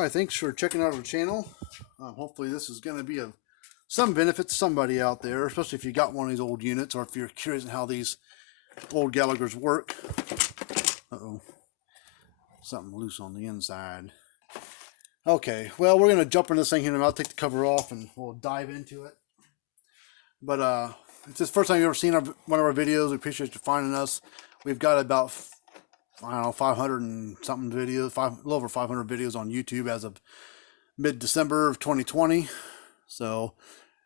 Hi, thanks for checking out our channel. Hopefully this is going to be of some benefit to somebody out there, especially if you got one of these old units or if you're curious how these old Gallaghers work. Uh-oh. Something loose on the inside. Okay, well, we're going to jump into this thing here and I'll take the cover off and we'll dive into it. But if it's the first time you've ever seen one of our videos, we appreciate you finding us. We've got about, I don't know, 500 and something videos, a little over 500 videos on YouTube as of mid-December of 2020. So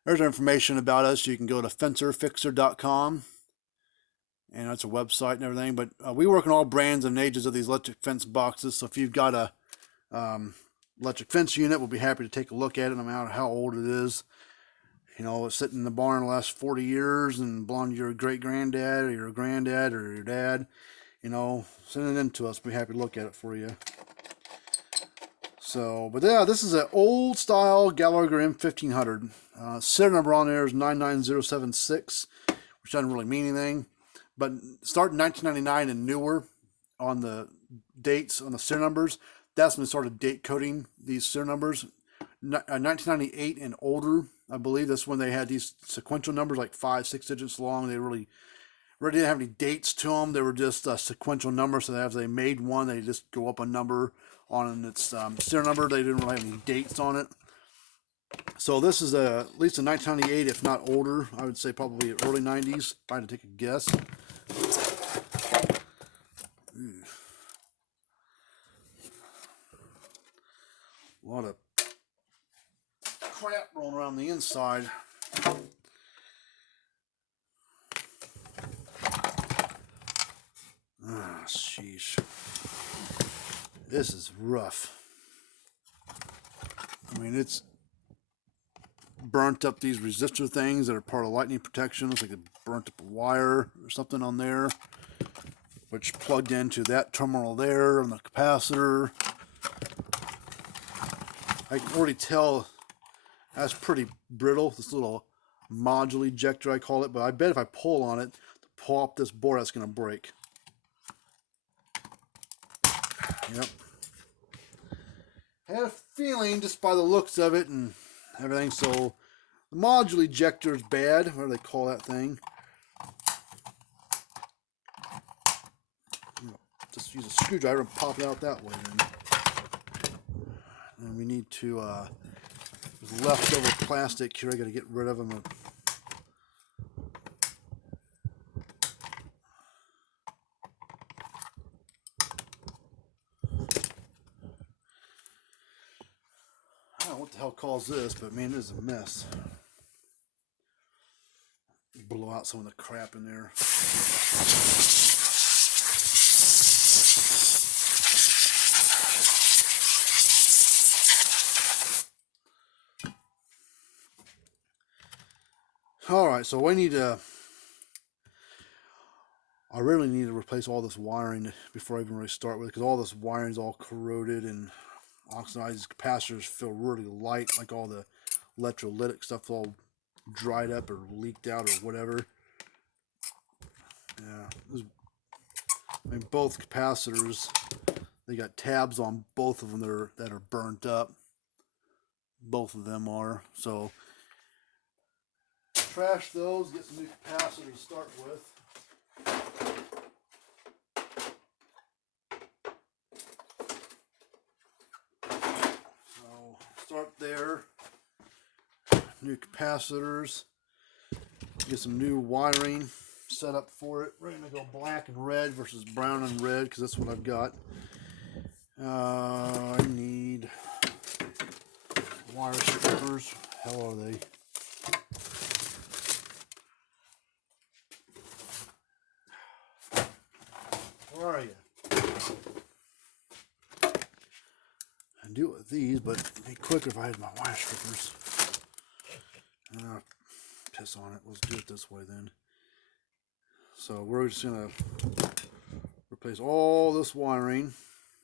there's our information about us. You can go to fencerfixer.com, and that's a website and everything. But we work on all brands and ages of these electric fence boxes. So if you've got a electric fence unit, we'll be happy to take a look at it no matter how old it is. You know, it's sitting in the barn the last 40 years and belonged to your great-granddad or your granddad or your dad. You know, send it in to us. We'll be happy to look at it for you. So, but yeah, this is an old style Gallagher M1500. Serial number on there is 99076, which doesn't really mean anything. But starting 1999 and newer on the dates, on the serial numbers, that's when they started date coding these serial numbers. 1998 and older, I believe that's when they had these sequential numbers, like 5-6 digits long. They really didn't have any dates to them. They were just sequential numbers. So as they made one, they just go up a number on its serial number. They didn't really have any dates on it. So this is at least a 1998, if not older. I would say probably early 90s, if I had to take a guess. A lot of crap rolling around the inside. Ah, sheesh. This is rough. I mean, it's burnt up these resistor things that are part of lightning protection. Looks like it burnt up a wire or something on there, which plugged into that terminal there on the capacitor. I can already tell that's pretty brittle, this little module ejector I call it, but I bet if I pull on it to pull up this board, that's going to break. Yep. I had a feeling just by the looks of it and everything. So the module ejector is bad, whatever they call that thing. Just use a screwdriver and pop it out that way then. And we need to there's leftover plastic here. I got to get rid of them. I don't know what the hell caused this, but man, this is a mess. Blow out some of the crap in there. Alright, so I really need to replace all this wiring before I even really start with it, because all this wiring is all corroded and oxidized. Capacitors feel really light, like all the electrolytic stuff all dried up or leaked out or whatever. Yeah, I mean, both capacitors, they got tabs on both of them that are burnt up. Both of them are. So trash those, get some new capacitors to start with. So start there. New capacitors. Get some new wiring set up for it. We're going to go black and red versus brown and red because that's what I've got. I need wire strippers. How are they? Where are you? I'd do it with these, but it'd be quicker if I had my wire strippers. Piss on it. Let's do it this way then. So we're just gonna replace all this wiring.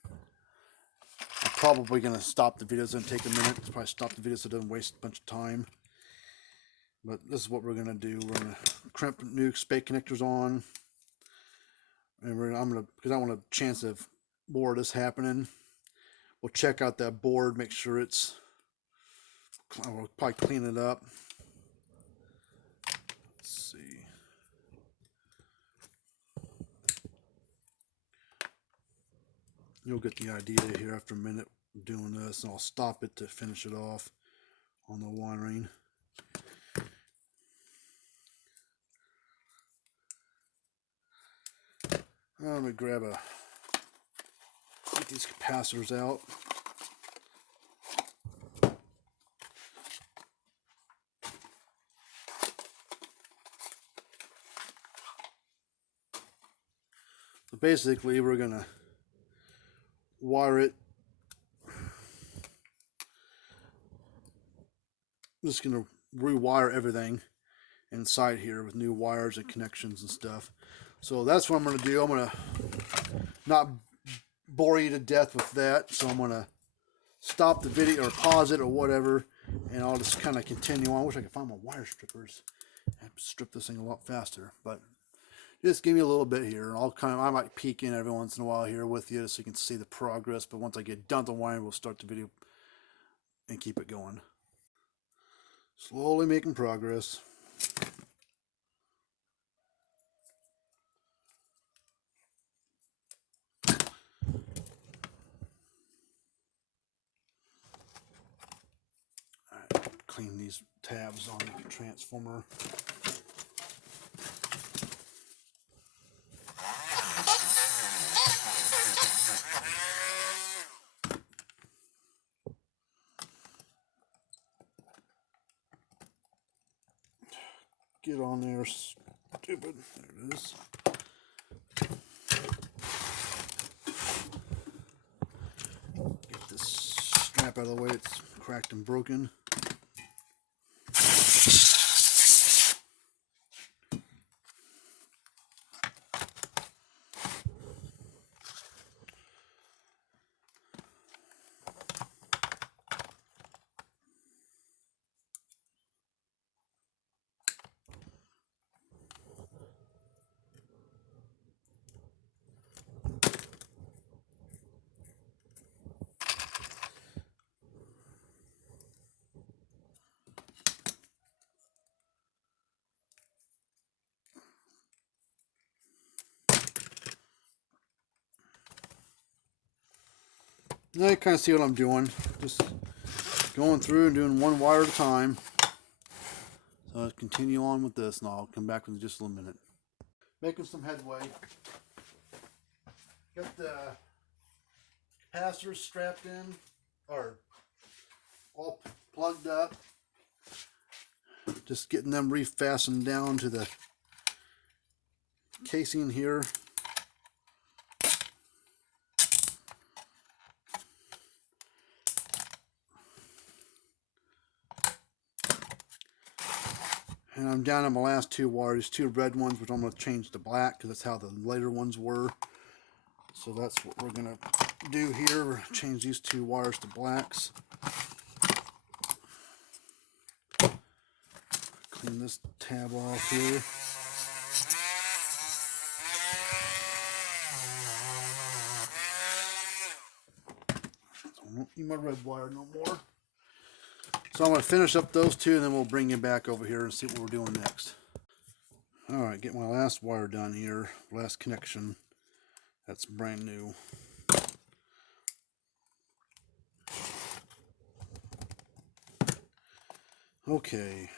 I'm probably gonna stop the video. It's gonna take a minute. It's probably stop the video so it doesn't waste a bunch of time. But this is what we're gonna do. We're gonna crimp new spade connectors on. And because I want a chance of more of this happening, we'll check out that board, make sure it's, we'll probably clean it up. Let's see. You'll get the idea here after a minute of doing this, and I'll stop it to finish it off on the wiring. Let me get these capacitors out. So basically, we're gonna wire it. I'm just gonna rewire everything inside here with new wires and connections and stuff. So that's what I'm going to do. I'm going to not bore you to death with that. So I'm going to stop the video or pause it or whatever, and I'll just kind of continue on. I wish I could find my wire strippers and strip this thing a lot faster, but just give me a little bit here, and I might peek in every once in a while here with you so you can see the progress. But once I get done with the wiring, we'll start the video and keep it going. Slowly making progress. Clean these tabs on the transformer. Get on there, stupid. There it is. Get this strap out of the way, it's cracked and broken. Now you kind of see what I'm doing. Just going through and doing one wire at a time. So I'll continue on with this, and I'll come back with just a little minute. Making some headway. Got the capacitors strapped in, or all plugged up. Just getting them refastened down to the casing here. And I'm down on my last two wires, two red ones, which I'm going to change to black because that's how the later ones were. So that's what we're going to do here. We're going to change these two wires to blacks. Clean this tab off here. So I won't need my red wire no more. So I'm going to finish up those two, and then we'll bring you back over here and see what we're doing next. Alright, get my last wire done here. Last connection. That's brand new. Okay.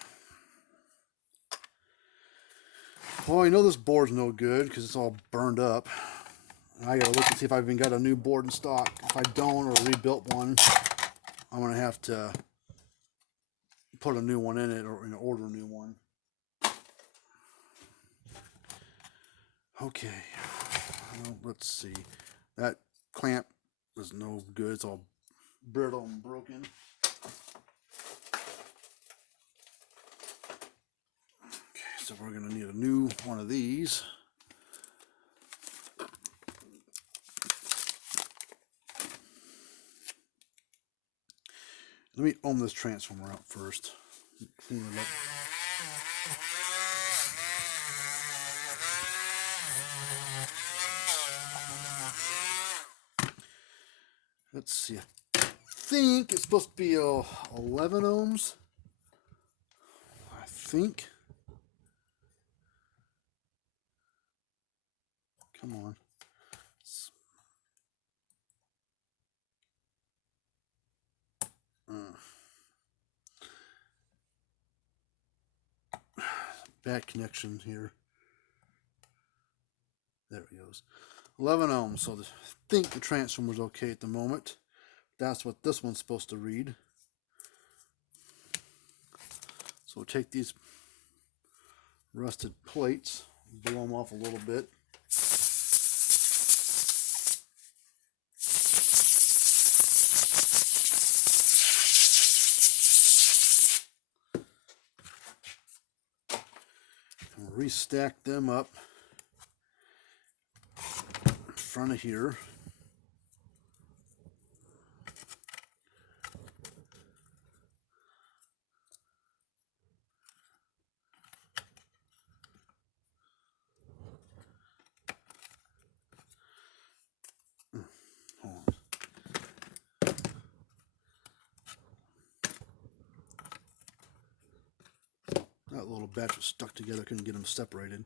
Well, I know this board's no good because it's all burned up. I gotta look and see if I've even got a new board in stock. If I don't, or rebuilt one, I'm going to have to put a new one in it, or order a new one. Okay, well, let's see. That clamp is no good. It's all brittle and broken. Okay, so we're going to need a new one of these. Let me ohm this transformer out first. Clean it up. let's see, I think it's supposed to be 11 ohms. I think. Come on. Bad connection here. There it goes. 11 ohms. So I think the transformer's okay at the moment. That's what this one's supposed to read. So we'll take these rusted plates, blow them off a little bit. And restack them up in front of here. That little batch was stuck together, couldn't get them separated.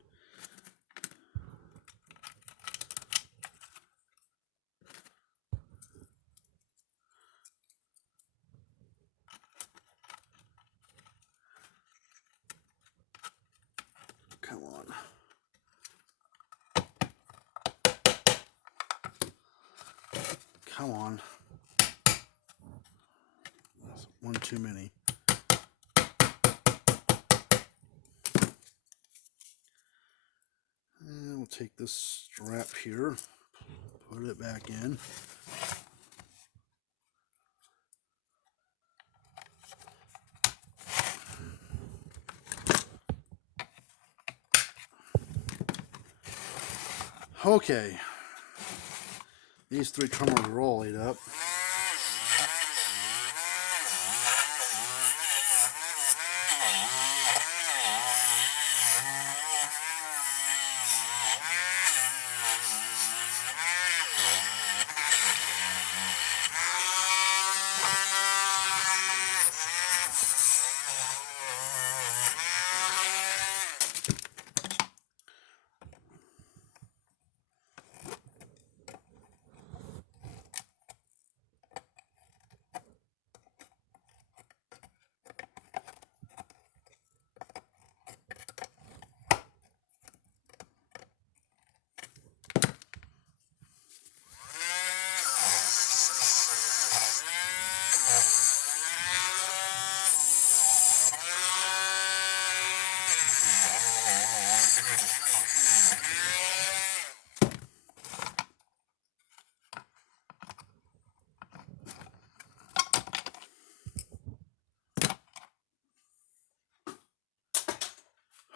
Come on. Come on. That's one too many. And we'll take this strap here, put it back in. Okay, these three terminals are all laid up.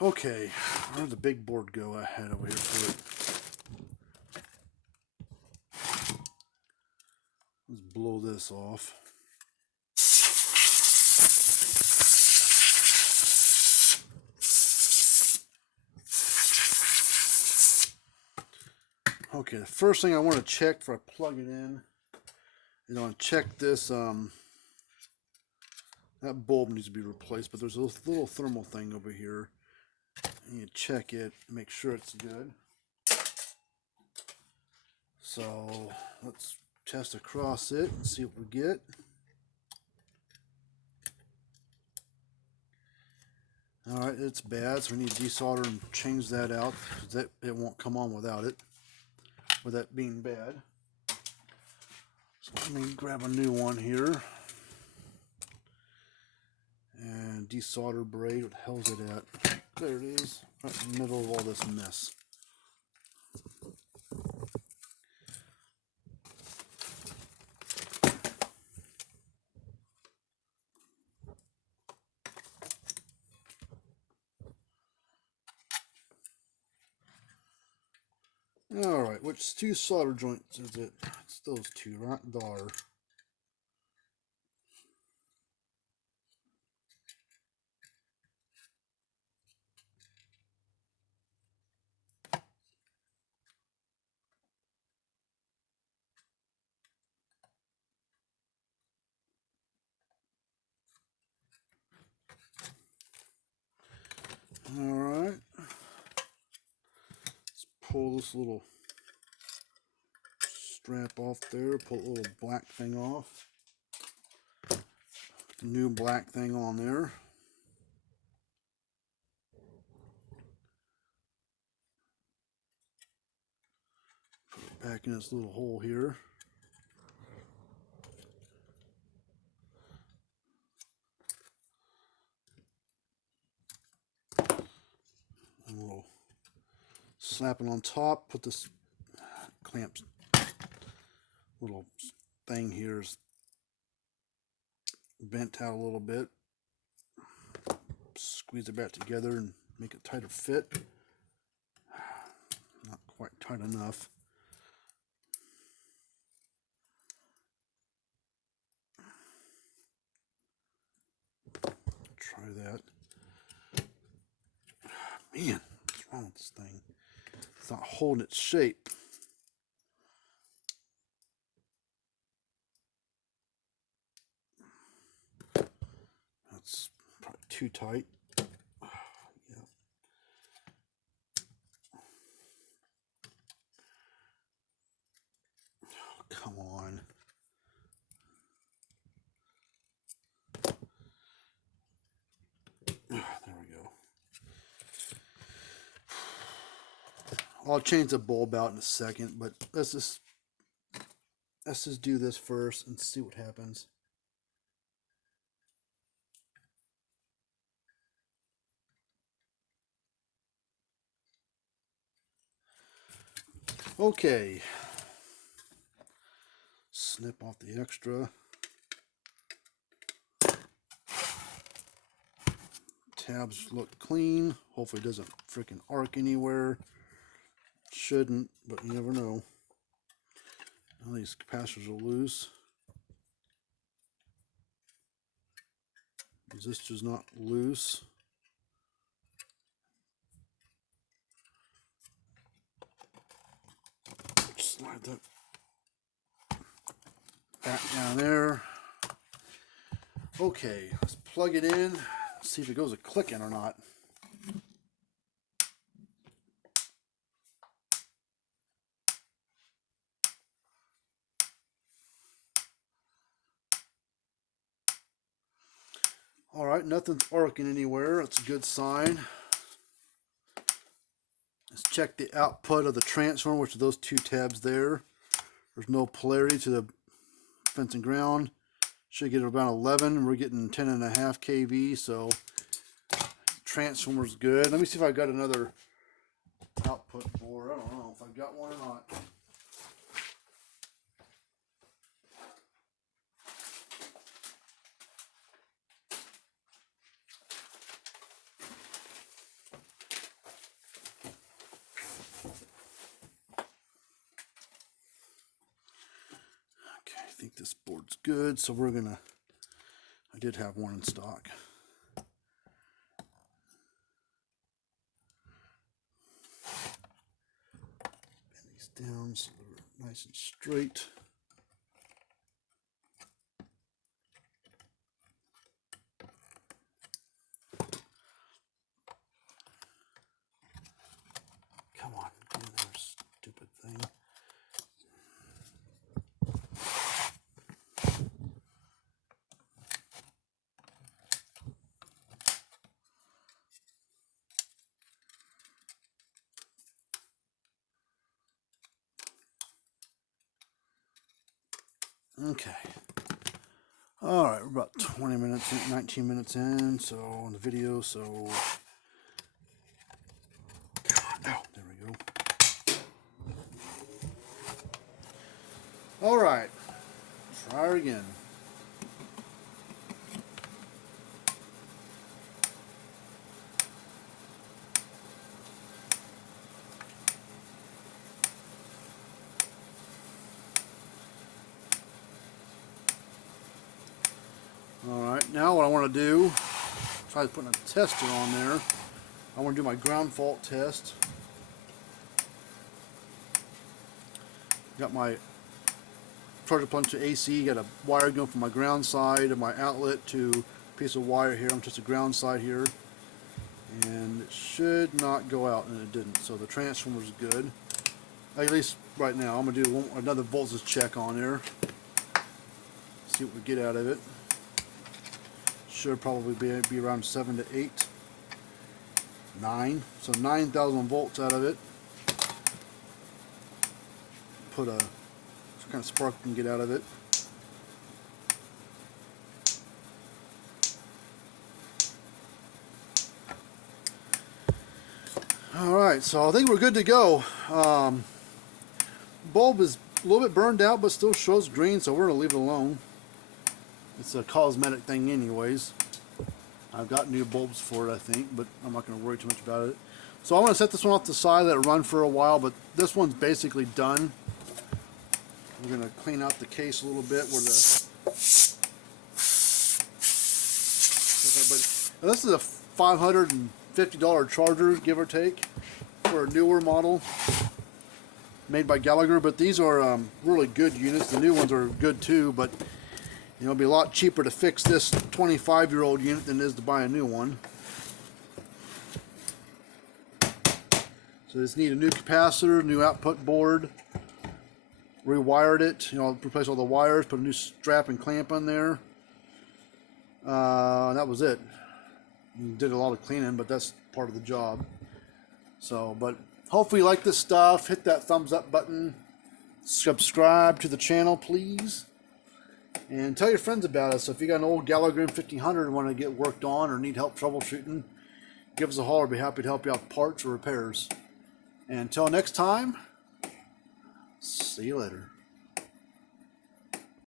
Okay, where'd the big board go I had over here for it? Let's blow this off. Okay, the first thing I want to check before I plug it in is I want to check this, that bulb needs to be replaced, but there's a little thermal thing over here. You check it, make sure it's good. So let's test across it and see what we get. Alright, it's bad, so we need to desolder and change that out, because it won't come on without it, with that being bad. So let me grab a new one here. And desolder braid, what the hell's it at? There it is, right in the middle of all this mess. Alright, which two solder joints is it? It's those two, right? Dar. pull this little strap off there, pull the little black thing off. Put the new black thing on there. Put it back in this little hole here. And we'll slap it on top, put this clamps little thing here is bent out a little bit. Squeeze it back together and make it tighter fit. Not quite tight enough. Try that. Man, what's wrong with this thing? It's not holding its shape. That's probably too tight. Yeah. Oh, come on. There we go. I'll change the bulb out in a second, but let's just do this first and see what happens. Okay. Snip off the extra. Tabs look clean. Hopefully it doesn't freaking arc anywhere. Shouldn't, but you never know. Now these capacitors are loose. Resistor's not loose. Slide that back down there. Okay, let's plug it in. See if it goes a clicking or not. All right, nothing's arcing anywhere. That's a good sign. Let's check the output of the transformer, which are those two tabs there. There's no polarity to the fence and ground. Should get about 11. We're getting 10.5 kV, so transformer's good. Let me see if I got another output for it. I don't know if I've got one or not. Okay, I think this board's good, so we're gonna, I did have one in stock. Bend these down so they're nice and straight. Come on, get in there, stupid thing. Okay. All right, we're about 20 minutes, 19 minutes in, so on the video, so. Oh, there we go. All right, try her again. Alright, now what I want to do, try putting a tester on there. I want to do my ground fault test. Got my charger plug to AC, got a wire going from my ground side of my outlet to a piece of wire here. I'm just a ground side here. and it should not go out, and it didn't. So the transformer's good, at least right now. I'm gonna do another voltage check on there, see what we get out of it. Should probably be around 7 to 8, 9. So 9,000 volts out of it. Put a some kind of spark we can get out of it. Alright, so I think we're good to go. Bulb is a little bit burned out, but still shows green, so we're going to leave it alone. It's a cosmetic thing anyways. I've got new bulbs for it, I think, but I'm not going to worry too much about it. So I'm going to set this one off the side, let it run for a while, but this one's basically done. We're going to clean out the case a little bit where the... But this is a $550 charger, give or take, for a newer model made by Gallagher, but these are really good units. The new ones are good too, but you know, it'll be a lot cheaper to fix this 25-year-old unit than it is to buy a new one. So just need a new capacitor, new output board, rewired it, you know, replace all the wires, put a new strap and clamp on there. That was it. Did a lot of cleaning, but that's part of the job. So, but hopefully you like this stuff. Hit that thumbs up button. Subscribe to the channel, please. And tell your friends about us. So if you got an old Gallagher M1500 and want to get worked on or need help troubleshooting, give us a holler. We'll be happy to help you out with parts or repairs. And until next time, see you later.